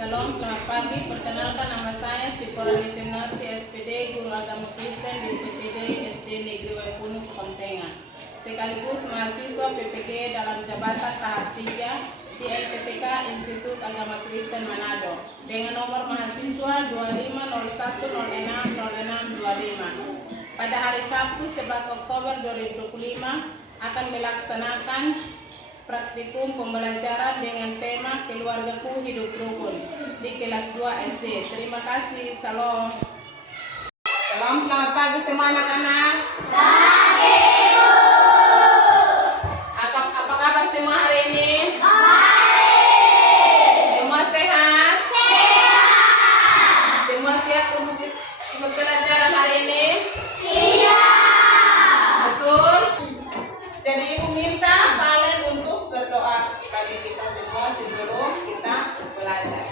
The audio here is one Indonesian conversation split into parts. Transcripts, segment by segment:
Salam, selamat pagi. Perkenalkan nama saya Siporani Simnasi SPD, Guru Agama Kristen di PTD SD Negeri Waipunu, Komtengan. Sekaligus mahasiswa PPG dalam jabatan tahap 3 di LPTK Institut Agama Kristen Manado dengan nomor mahasiswa 2501060625. Pada hari Sabtu 11 Oktober 2025 akan melaksanakan praktikum pembelajaran dengan tema Keluargaku Hidup Rukun di kelas 2 SD. Terima kasih. Salam. Salam, selamat pagi semua anak-anak. Pagi, Bu. Apa kabar semua hari ini? Baik. Semua sehat? Sehat. Semua siap untuk ikut pelajaran hari ini? Siap. Betul? Jadi Ibu minta kalian untuk berdoa bagi kita semua sebelum kita belajar.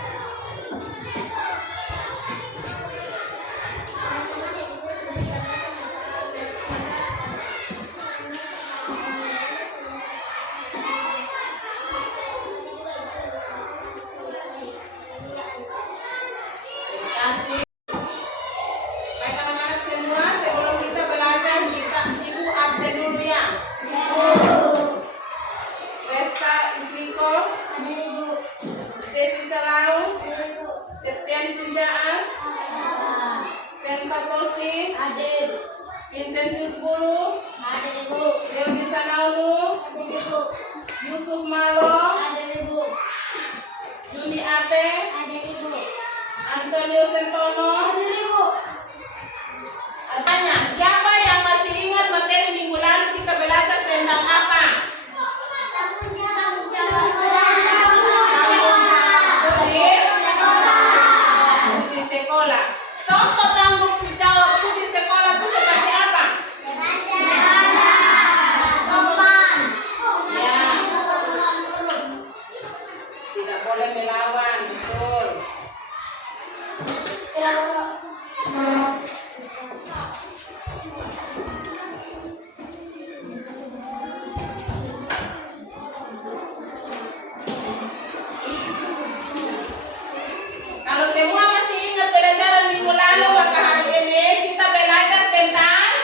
Terima kasih. Baik anak-anak semua, sebelum kita belajar, Ibu absen dulu ya. Resta Isliko, Devi Sarau, Septian Tunjaas, Senta Tosi, Vincentius Bulu, Leoni Sanaunu, Yusuf Malo, Juni Ate, Antonio Sentono. Tanya, siapa yang masih ingat materi minggu lalu kita belajar tentang apa? Di sekolah. Contoh tanggung jawab di sekolah itu seperti apa? Ya. Tidak boleh melawan, betul. Kalau semua masih ingat pelajaran minggu lalu, maka hari ini kita belajar tentang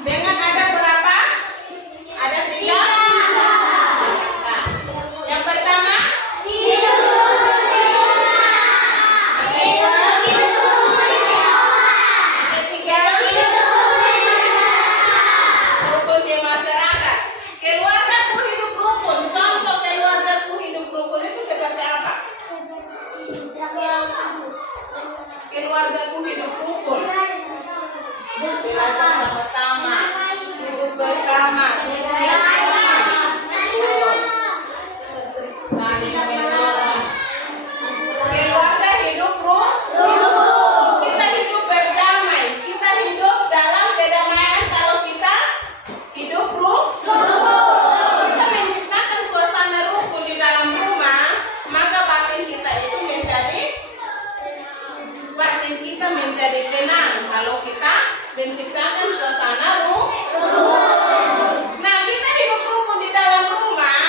dengan ada berapa? Ada 3. Yang pertama, ketiga, rukun di masyarakat. Keluargaku hidup rukun. Contoh keluargaku hidup rukun itu seperti apa? Keluargaku hidup rukun. Belajar sama-sama, duduk bersama, saling menolong. Keluarga hidup rukun. Kita hidup berdamai. Kita hidup dalam kedamaian kalau kita hidup rukun. Kita menciptakan suasana rukun di dalam rumah, maka batin kita menjadi tenang kalau kita menciptakan suasana rukun. Nah, kita hidup rukun di dalam rumah.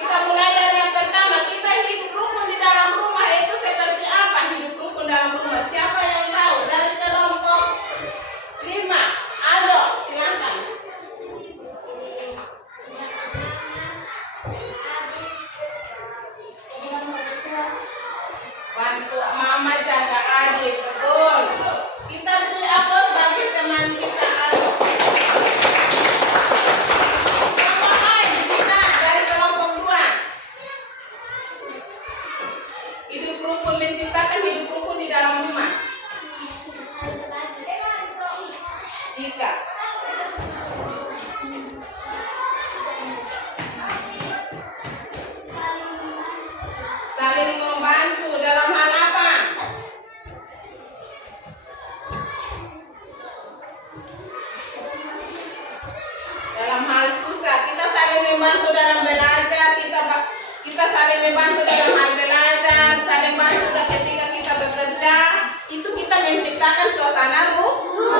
Kita mulai dari yang pertama, kita hidup rukun di dalam rumah itu seperti apa hidup rukun dalam rumah? Siapa yang tahu? Dari kelompok 5. Aldo, silakan. Bantu mama jaga adik, betul. Kita beri aplaus bagi teman kita Aldo. Yang lain kita dari kelompok 2. Hidup rukun, menciptakan hidup rukun di dalam rumah. Jika saling membantu dalam hal apa? Dalam hal susah, kita saling membantu dalam belajar, kita saling membantu dalam hal belajar, saling bantu ketika kita bekerja. Itu kita menciptakan suasana rukun.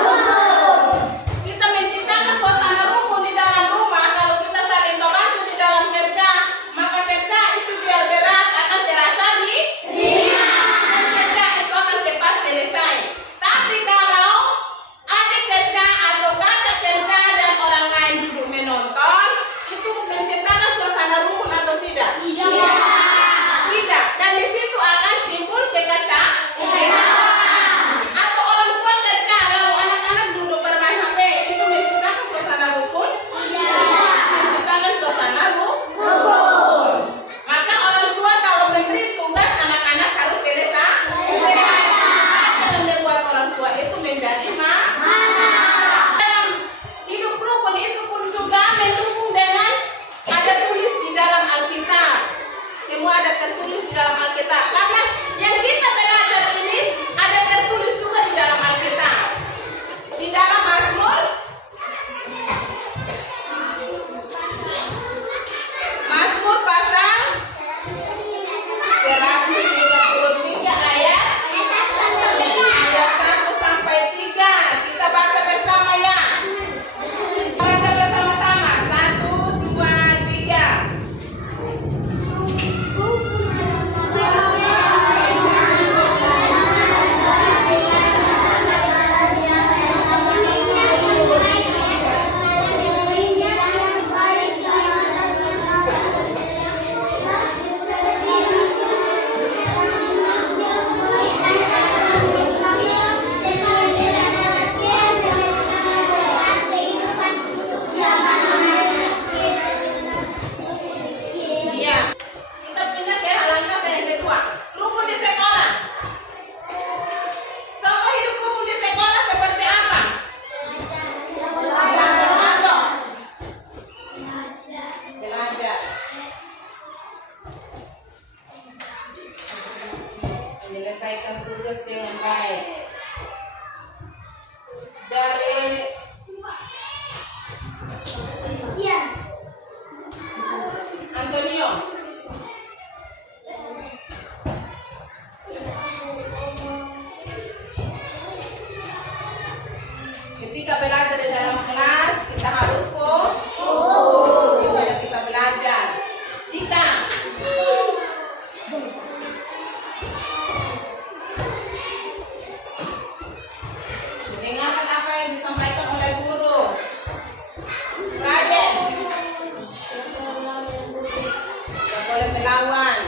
Kita menciptakan suasana rukun di dalam rumah kalau kita saling membantu di dalam ada tertulis di dalam Alkitab. Karena yang kita belajar ini ada tertulis juga di dalam Alkitab. Di dalam Mazmur pasal 133 ayat 1 sampai 3. Kita baca bersama ya. Baca bersama-sama. 1, 2, 3. Menyelesaikan tugas dengan baik. Dari Antonio. Ketika belajar di dalam kelas, kita harus fokus. Kita belajar. Cita. Dengarkan apa yang disampaikan oleh guru. Ryan. Tidak boleh melawan.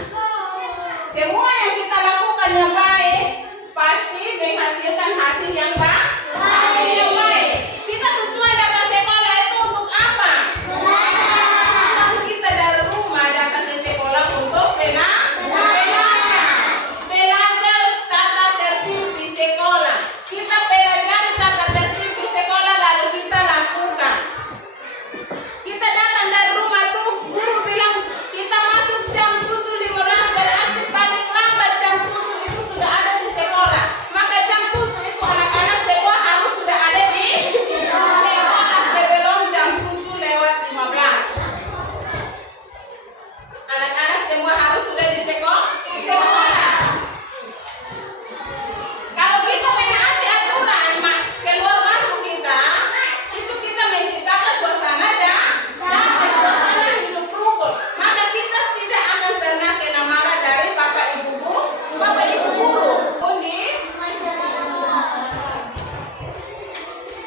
Semua yang kita lakukan yang baik pasti menghasilkan hasil yang baik. Kita tujuan datang sekolah itu untuk apa? Kalau kita dari rumah datang ke sekolah untuk belajar tata tertib di sekolah. Kita pelajari tata tertib di sekolah lalu kita lakukan. Kita datang dari rumah tuh guru bilang kita masuk jam 7.15, berarti paling lambat jam 7 itu sudah ada di sekolah. Maka jam 7 itu anak-anak semua harus sudah ada di sekolah sebelum jam 7:15. Anak-anak semua harus sudah di sekolah. Kalau kita menaati aturan keluar masuk kita, itu kita menciptakan suasana damai, suasana hidup rukun. Maka kita tidak akan pernah kena marah dari Bapak Ibu guru.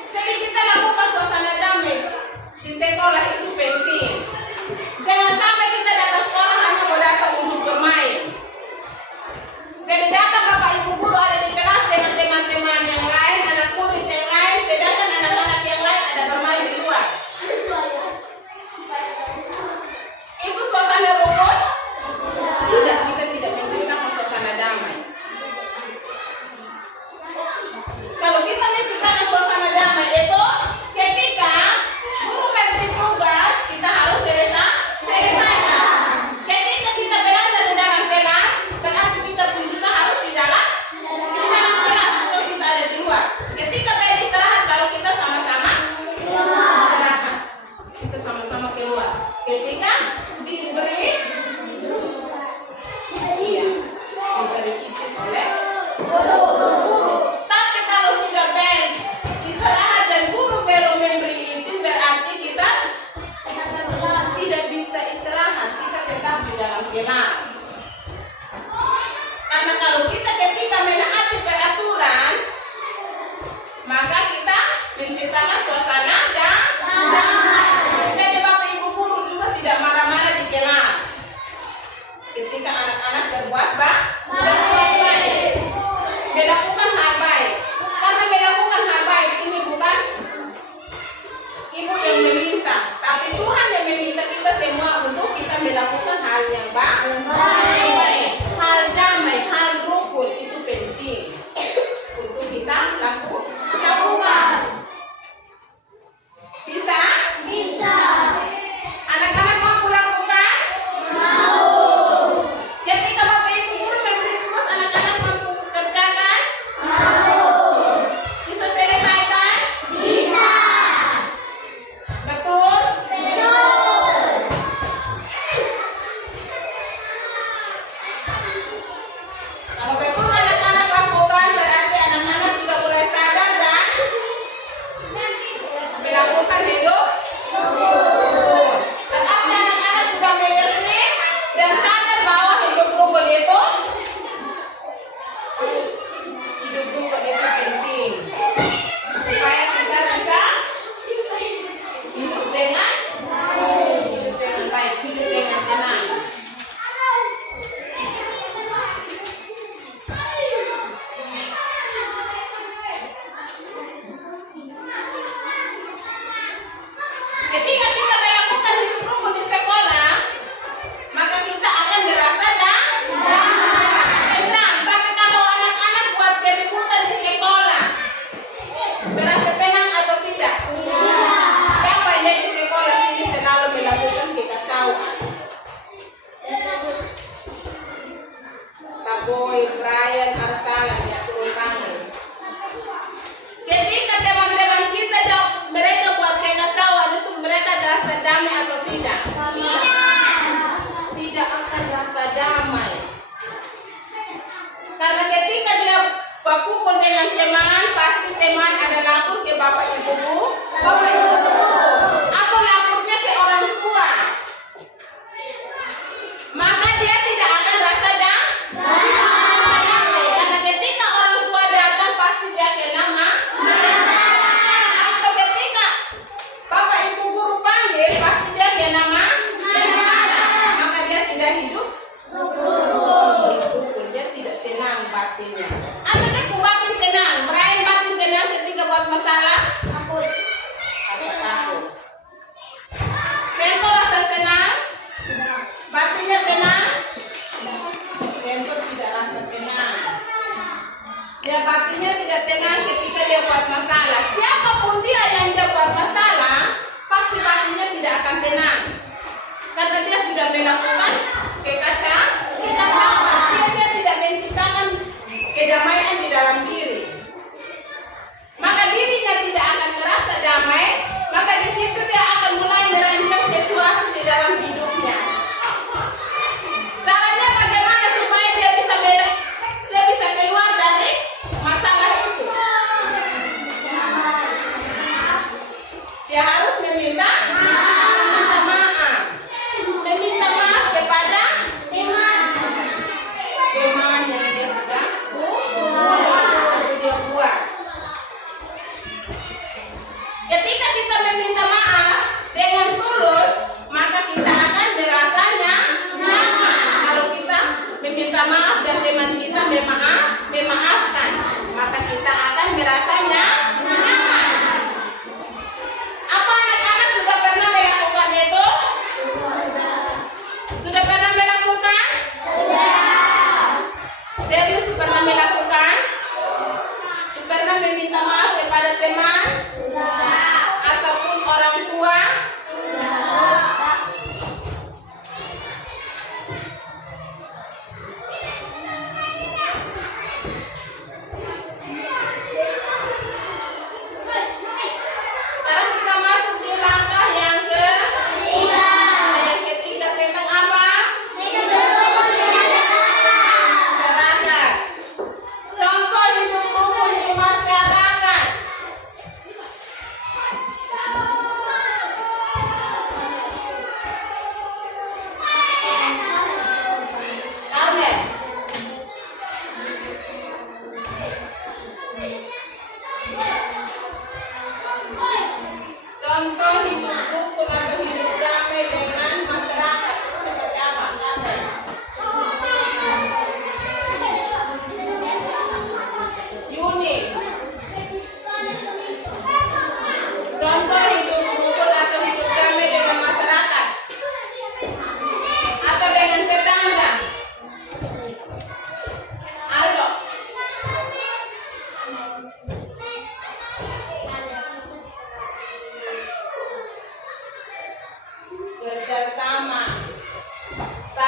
Jadi kita lakukan suasana damai di sekolah itu penting. Jangan sampai kita datang sekolah hanya mau datang untuk bermain. Jadi datang Bapak Ibu guru ada di kelas dengan teman-teman yang lain, anak murid yang lain, sedangkan anak-anak yang lain ada bermain di luar. Itu suasana rukun? Tidak, kita tidak menciptakan suasana damai. Kalau kita menciptakan suasana damai itu ketika guru memberi tugas, kita harus selesaikan. Ketika kita belajar di dalam kelas, berarti kita pun juga harus di dalam kelas atau kita ada di luar. Ketika beristirahat, baru kita sama-sama istirahat. Kita sama-sama keluar. Ketika diberi izin oleh guru. Tapi kalau sudah istirahat dan guru belum memberi izin, berarti kita tidak bisa istirahat. Kita tetap di dalam kelas. Karena kalau kita ketika menaati peraturan, maka kita menciptakan suasana damai. Jadi Bapak Ibu guru juga tidak marah-marah di kelas ketika anak-anak berbuat baik, melakukan hal baik. Karena melakukan hal baik ini bukan ibu yang meminta, tapi Tuhan yang meminta kita semua untuk kita melakukan hal yang baik.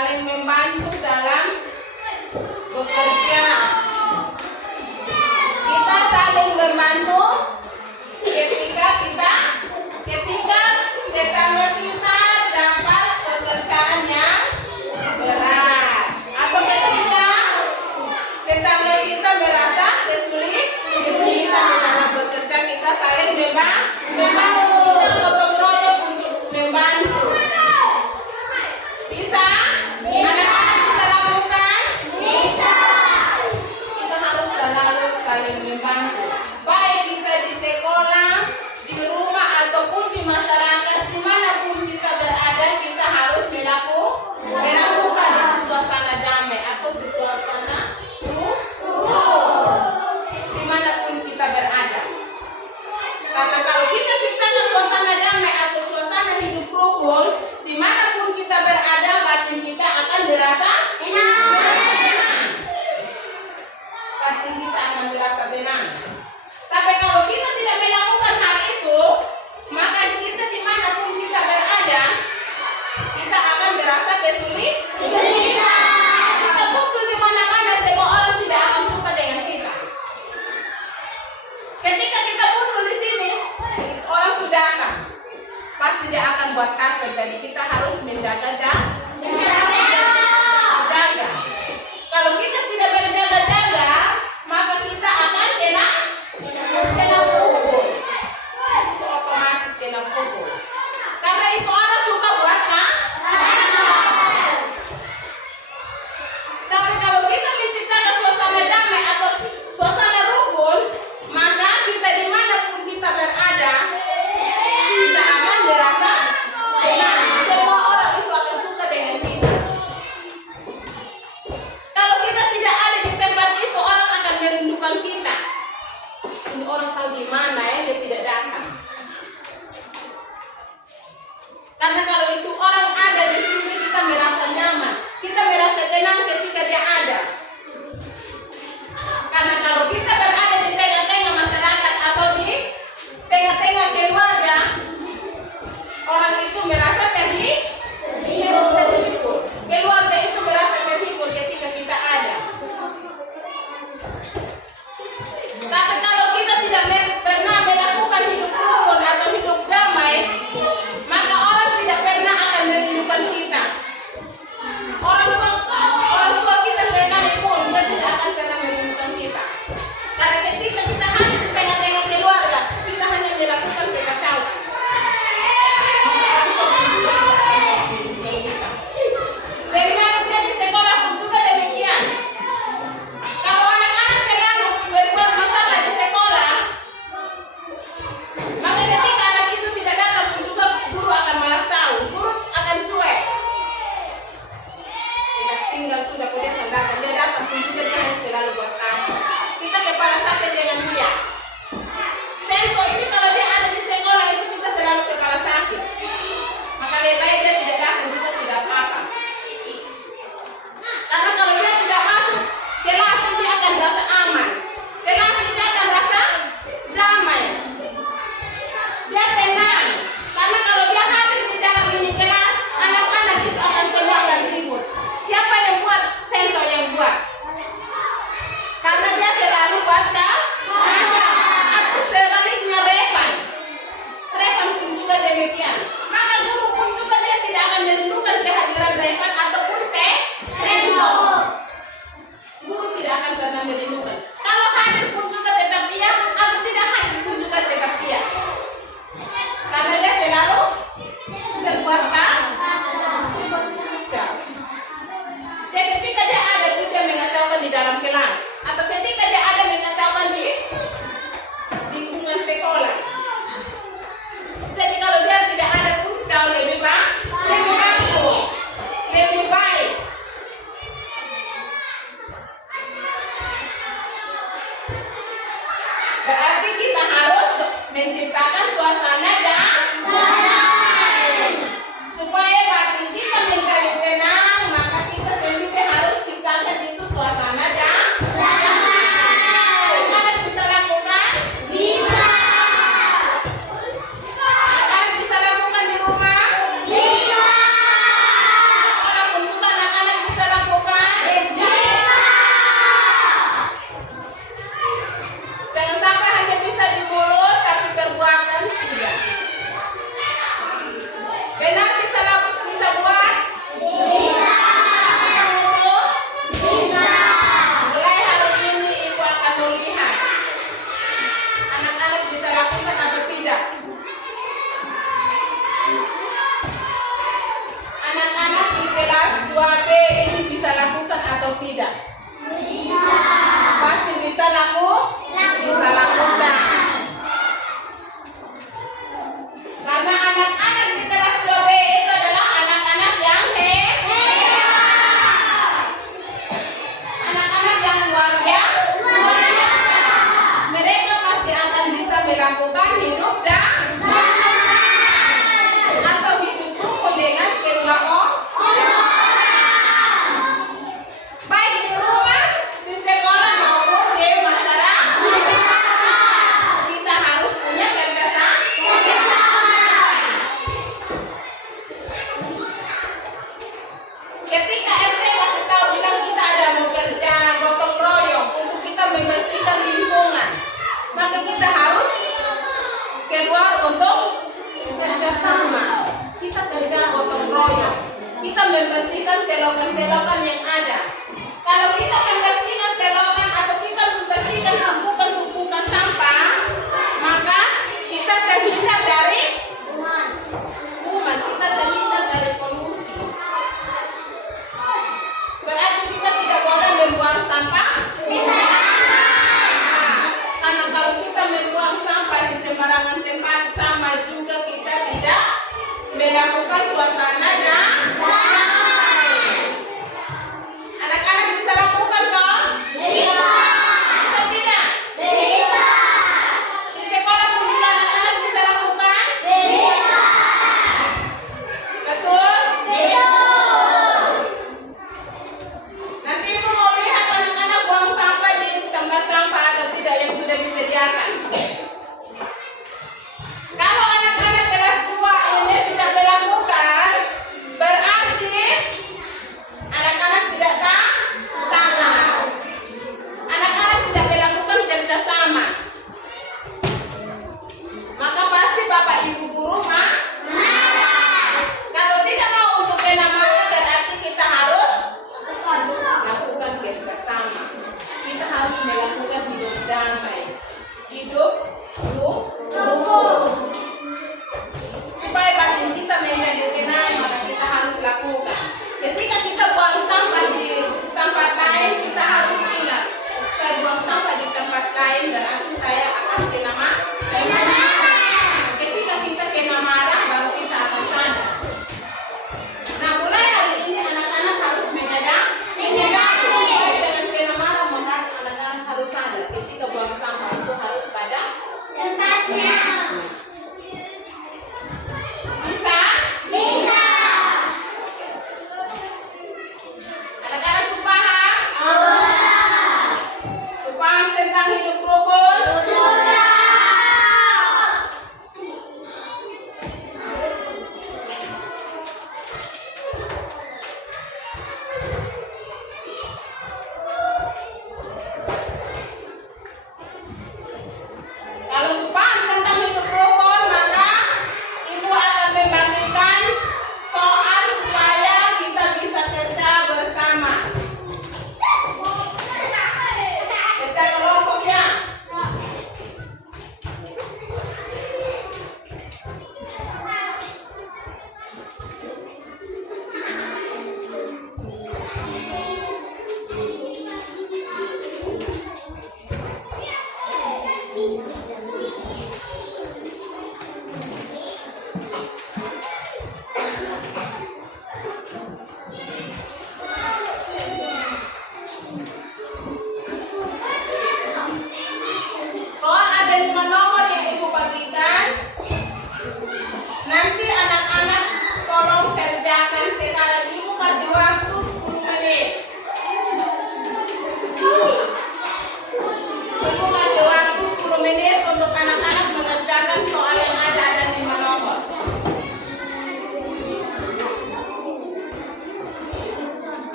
saling membantu dalam bekerja. Kita saling membantu ketika tetangga kita dapat pekerjaan yang berat, atau ketika tetangga kita merasa kesulitan dalam bekerja, kita saling membantu. Kita gotong royong untuk membantu. Bisa? Anak-anak bisa lakukan? Bisa. Kita harus selalu saling membantu. Baik kita di sekolah, di rumah, ataupun di masyarakat, dimanapun kita berada, kita harus melakukan itu suasana damai atau suasana rukun dimanapun kita berada. Karena kalau kita ciptakan suasana damai atau suasana hidup rukun, dimanapun kita berada, batin kita akan berasa tenang. Batin kita akan berasa tenang. Tapi kalau kita tidak melakukan hal itu, maka kita dimanapun kita berada, kita akan berasa kesulitan. Kita muncul di mana-mana, semua orang tidak akan suka dengan kita. Ketika kita muncul di sini, orang sudah akan pasti dia akan buat kaca. Jadi kita harus menjaga. Kalau kita tidak berjaga-jaga, maka kita akan kena pukul. Itu otomatis kena pukul. Karena itu orang suka buat tapi kalau kita menciptakan suasana damai atau suasana rukun, maka kita dimanapun kita berada, kita akan berasa tenang. Semua orang itu akan suka dengan Anak-anak di kelas 2B ini bisa lakukan atau tidak? Bisa. Pasti bisa lakukan. Karena anak-anak di kelas 2B itu adalah anak-anak yang anak-anak yang luar biasa. Mereka pasti akan bisa melakukan hidup dan atau hidup rukun dengan kedua orang. Baik di rumah, di sekolah maupun di masyarakat. Kita harus punya kerjasama. Ketika RT kasih tahu bilang kita ada mau kerja gotong royong untuk kita membersihkan lingkungan, maka kita harus keluar untuk kerjasama. Kita kerja gotong royong. Kita membersihkan selokan-selokan yang ada. Kalau kita membersihkan selokan atau kita membersihkan tumpukan-tumpukan sampah, maka kita terhindar dari kuman, kita terhindar dari polusi. Berarti kita tidak boleh membuang sampah. Karena kalau kita membuang sampah di sembarangan tempat, sama juga kita tidak melakukan suasana dan anak-anak bisa lakukan.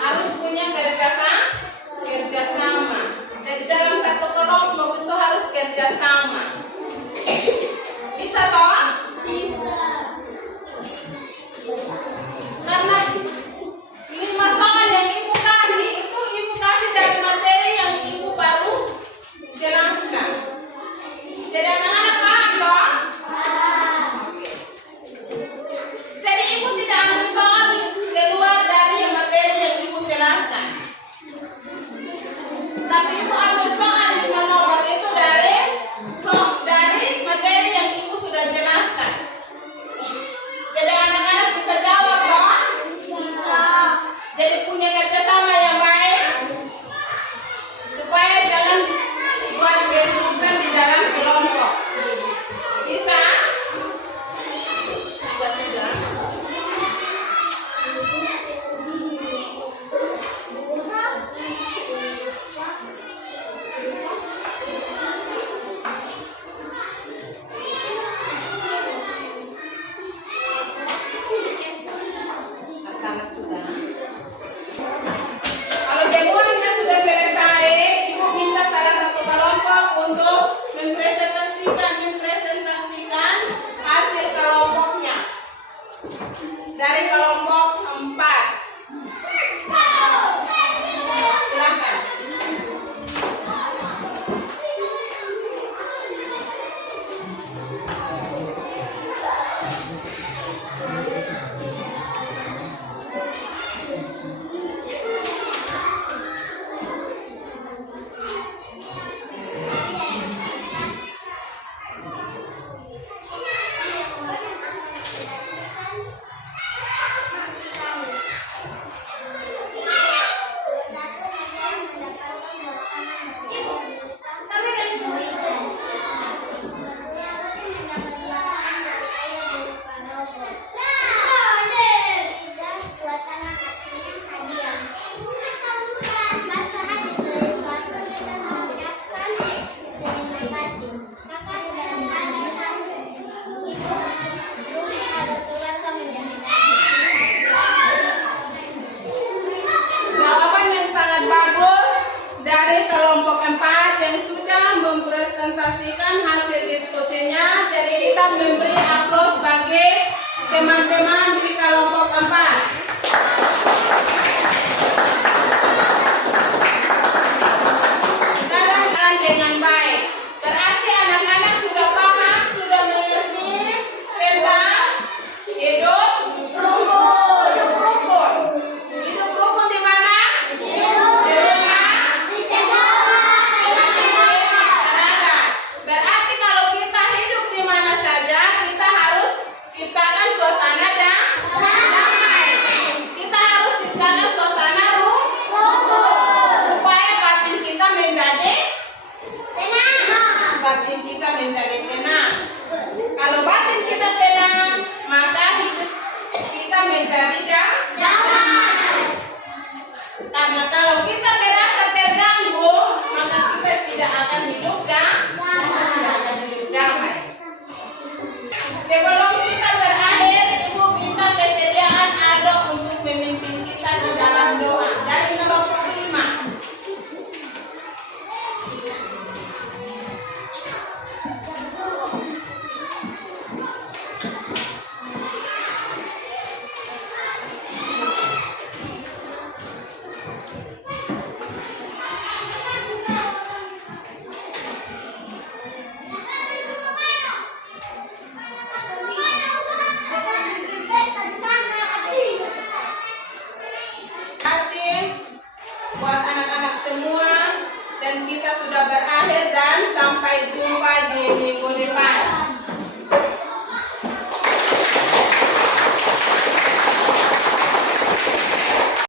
Harus punya kerjasama. Jadi dalam satu kelompok itu harus kerjasama. Bisa toh? Bisa. Karena ini masalah yang ibu kasih itu ibu kasih dari materi yang ibu baru jelaskan. Jadi anak-anak paham toh? Oke. Jadi ibu tidak ambil soal keluar dari materi yang ibu jelaskan. Tapi ibu ambil soal 5 nomor itu dari materi yang ibu sudah jelaskan. Jadi anak-anak bisa jawab toh? Bisa. Jadi punya kerjasama yang baik supaya jangan buat keributan di dalam kelompok. Bisa? Sudah. Asalnya sudah. Kalau semuanya sudah selesai, ibu minta salah satu kelompok untuk mempresentasikan hasil kelompoknya dari kelompok 4. Silakan. Jawaban yang sangat bagus dari kelompok 4 yang sudah mempresentasikan hasil diskusinya. Jadi kita memberi aplaus bagi teman-teman di kelompok 4. Jalan dengan baik. Berarti anak-anak sudah paham, sudah mengerti tentang hidup rukun. Hidup rukun di mana? Di rumah, di masyarakat. Berarti kalau kita hidup di mana saja, kita harus ciptakan suasana damai. Kita harus ciptakan suasana rukun supaya batin kita menjadi tenang. Kalau batin kita tenang, maka hidup kita menjadi damai. Karena kalau kita merasa terganggu, maka kita tidak akan hidup damai. Sebelum kita berakhir, ibu minta kesediaan Aldo untuk memimpin kita di dalam doa dari kelompok 5. dan kita sudah berakhir dan sampai jumpa.